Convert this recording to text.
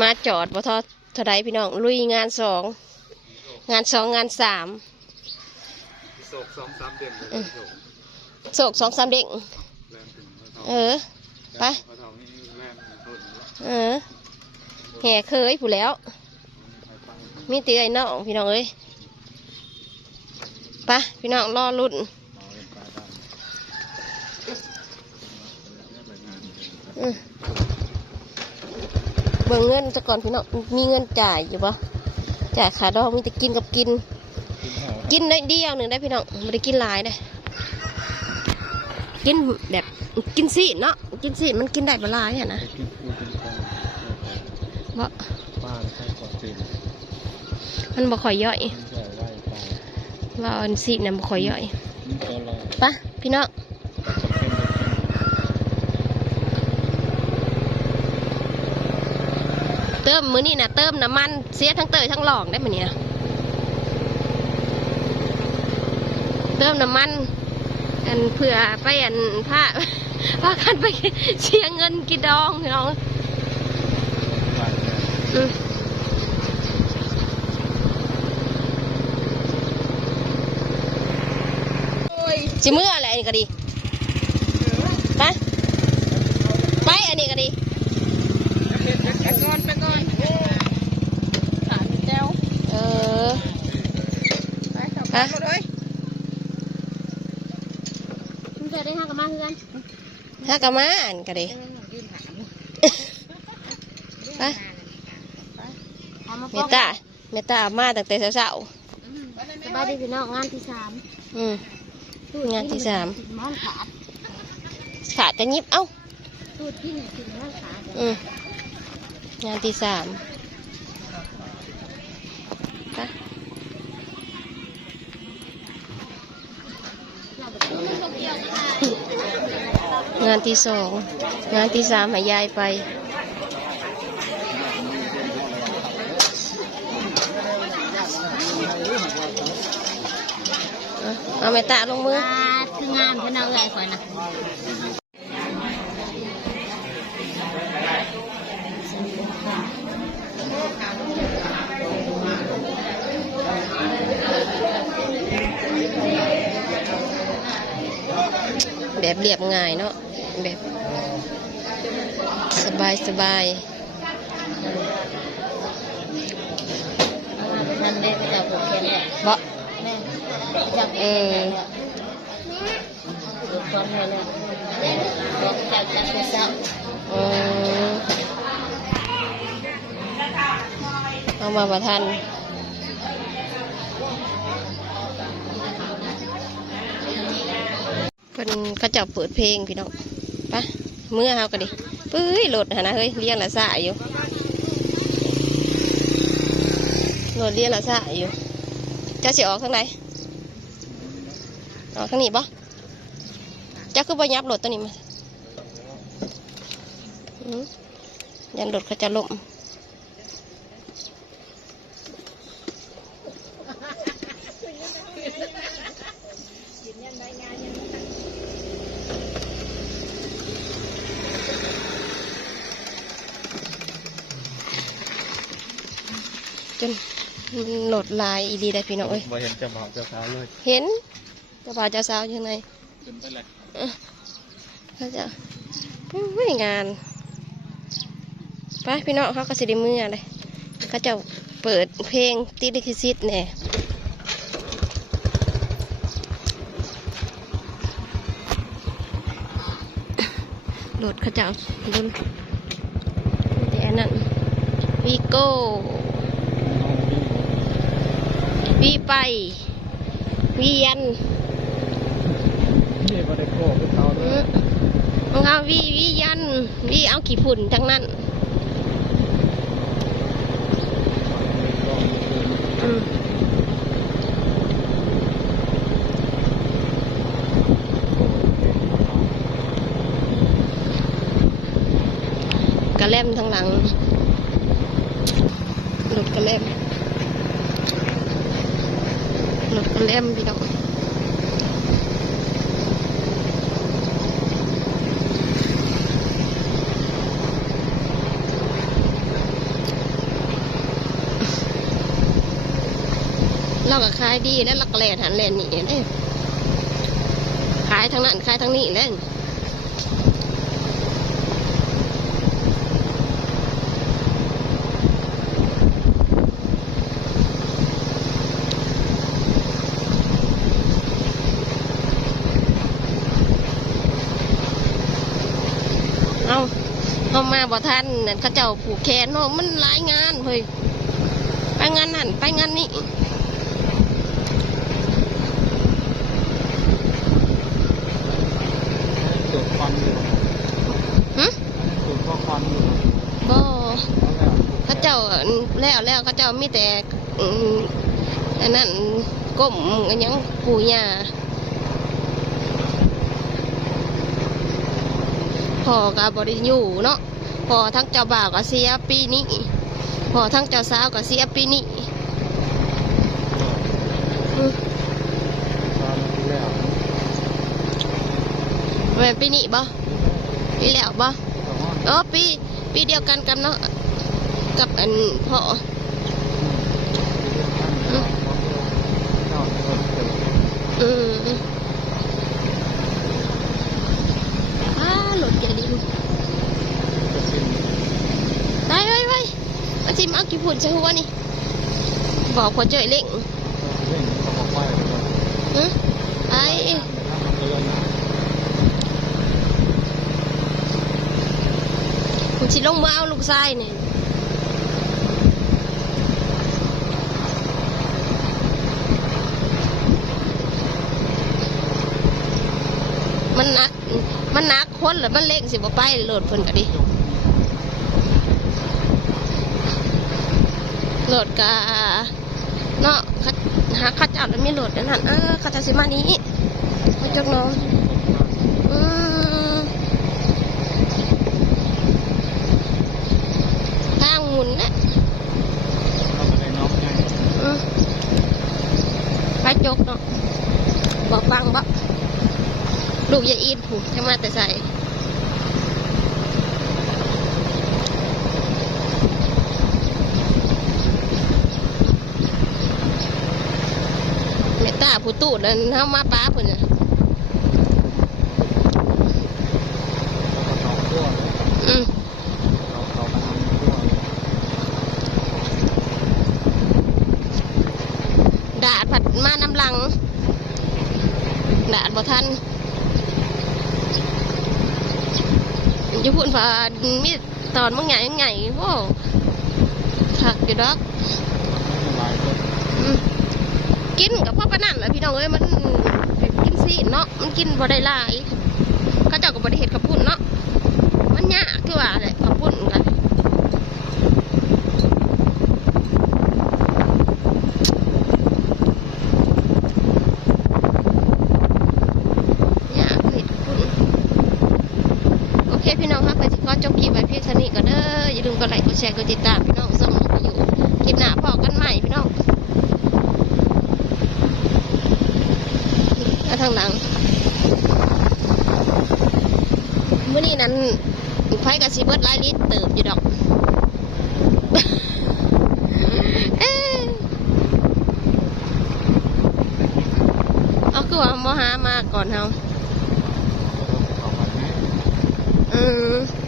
มาจอดบ่ทอเท่าไรพี่น้อง ลุยงานสอง งานสองงานสามโศกสองสามเดือนเลยโศกโศกสองสามเด็กแรงถึงพระทองเออ ไปพระทองนี่แรงต้นแล้วเออแห่เคยผู้แล้ว มีเตียน้องพี่น้องเอ้ยไปพี่น้องรอรุ่นอืม เบิ่งเงินจะก่อนพี่น้องมีเงินจ่ายอยู่ปะจ่ายขาดอกมีแต่กินกับกิน กินได้เดียวหนึ่งได้พี่น้องไม่ได้กินหลายเลยกินแบบกินสีเนาะกินสีมันกินได้บหลายอะนะกินปูกินคองเพราะป้าใช่ก่อนตื่นมันบ่ค่อยย่อยกินใส่ไหว้ไปว่าอันสีน่ะบ่ค่อยย่อยนี่ตัวรอไปะพี่น้อง แต่จำ เป็นต้องกินเติมมื้อนี้นะเติมน้ำมันเสียทั้งเตยทั้งหลองได้มื้อนี้นะเติมน้ำมัน อันเผื่อไปอันผ้าผ้ากันไปเชียเงินกินดองพี่น้องไปเนี่ยอืมจิมืออะไรอันนี้ก็ดีไปไปอันนี้ก็ดี ไปก่อนไปก่อนถามเจ้า เออ ไปเข้าไปเลยคุณเคยได้ห้ากะมาเพื่อนห้ากะมาอันก็ดียืนถามไปเมตตาเมตตามาตั้งแต่เช้าสบายดีพี่น้องงานที่สามๆอืม งานที่สาม มอนขาดขาดจะยิบเอ้าตูดที่หนึ่งถึงมอนขาดอืม งานที่สาม งานที่สองงานที่สามให้ยายไป เอาเอาแม่ตาลงมือคืองานพี่น้องเอ้ยคอยนะแบบเรียบง่ายเนาะ แบบสบายสบายมาเป็นทันได้พระเจ้าผูกแขนเนี่ยเบาะแม่จับเออผูกคอให้เนี่ยบอกจับจับเจ้าอืมเอามาประทันเพิ่นเขาเจะเปิดเพลงพี่น้อง ไปเมื่อเฮาก็ดิปื้ยโหลดหนนะเฮ้ยเลี้ยงละสะอยู่โหลดเลี้ยงละสะอยู่จะสิออกข้างไหนออกข้างนี้ปะจะคือบ่ยับโหลดตัวนี้มาอืมยันโหลดเขาจะล่ม จนมันโหลดลายอีดีได้พี่น้องเอ้ยบ่เห็นเจะบ่าวเจ้าสาวเลย เห็นเจ้าบ่าวเจ้าสาวอยู่ข้างในขึ้นไปเลยเขาจะไม่งานไปพี่น้องเขาก็สิได้มือเลยเขาจะเปิดเพลงติดลิขสิทธิ์แน่โหลดเขาจะเอาดูแต่อันนั้นวีโก้ วีไปวียันนี่บ่ได้โก้คือเขาเลอืยมของเอาวีวียันวีเอาขี้ฝุ่นทั้งนั้นอืมกระเล่มทั้งหลังหลุดกระเล่มหลุดก รถเล่มพี่น้องเราก็ขายดีแล้วลักแหล่หันแหล่นี่เองขายทั้งนั้นขายทั้งนี้เล่น เอามาบ่ทันนั่นเขาเจ้าผูกแขนเนาะมันหลายงานเฮ้ยไปงานนั่นไปงานนี้สูตรควันอยู่หึสูตรข้อควันอยู่บ่แล้วเขาเจ้าแล้วแล้วเขาเจ้ามีแต่อืมอันนั้นก้มอันหยังปู่ย่า พอกับบริยูเนาะพอทั้งเจ้าบ่าวก็เสียปีนี้พอทั้งเจ้าสาวก็เสียปีนี้แล้วแม่นปีนี้บ่ปีแล้วบ่สององเออปีปีเดียวกันกับเนาะกับอันพ่ออืมเจ้าเจ้าเจ้า อืมอ้าหลดแกดิน จะสิ้น ตายไว้ไว้มา จิมเอากี่ผุนใช่หัวนี่ บอกพอเจอเล่งเล่นเขาบอกว่าหึไอ้เดินผมสิลงมาเอาลูกชายเนี่ยมันหนัก มันหนักคนแล้วมันเล่งสิบ่ไปโหลดเพิ่นก็ดิ โหลดกาเนาะเขาหาข้าเจ้าแล้วมีโหลดนั่นเออข้าเจ้าสิมานี้มาจักน้องอืมทางหมุนนะเราไปน้องไงอืมไปจกเนาะบอกฟังบ่ลูกอย่าอีดผูกจะมาแต่ใส่เมตตาผู้ตูดนั่นเฮามาป้าเพิ่นน่ะเราตัวอืมเราเราไปทำตัวดาดผัดมานำหลัง ดาดบ่ทันอยู่พูดว่ามีตอนมึงใหญ่ยังไงโว้ถักอยู่ดอก ไม่หลายคน อืม กินกับพ่อปานนั่นแหละพี่น้องเอ้ยมันกินสิเนาะมันกินบ่ได้ลายเขาเจ้าก็บ่ได้เฮ็ดขับปุ่นเนาะมันยากคือว่าแหละขับปุ่นกันยากเฮ็ดขับปุ่นโอเคพี่น้องครับไปสิขอจบคลิปไว้เพียงเท่านี้ก็เด้ออย่าลืมกดไลค์กดแชร์กดติดตามพี่น้องส่งอยู่คลิปหน้าพ่อกันใหม่พี่น้อง แล้วทางหลังมื่อนี้นั้นไฟกับซีเบิร์ดไลายลิตรเติบอยู่ดอกเอ้ยเอาคือว่ามาหามาก่อนเฮาเขาไปไหมอืมซอยไปซอยว่าอืม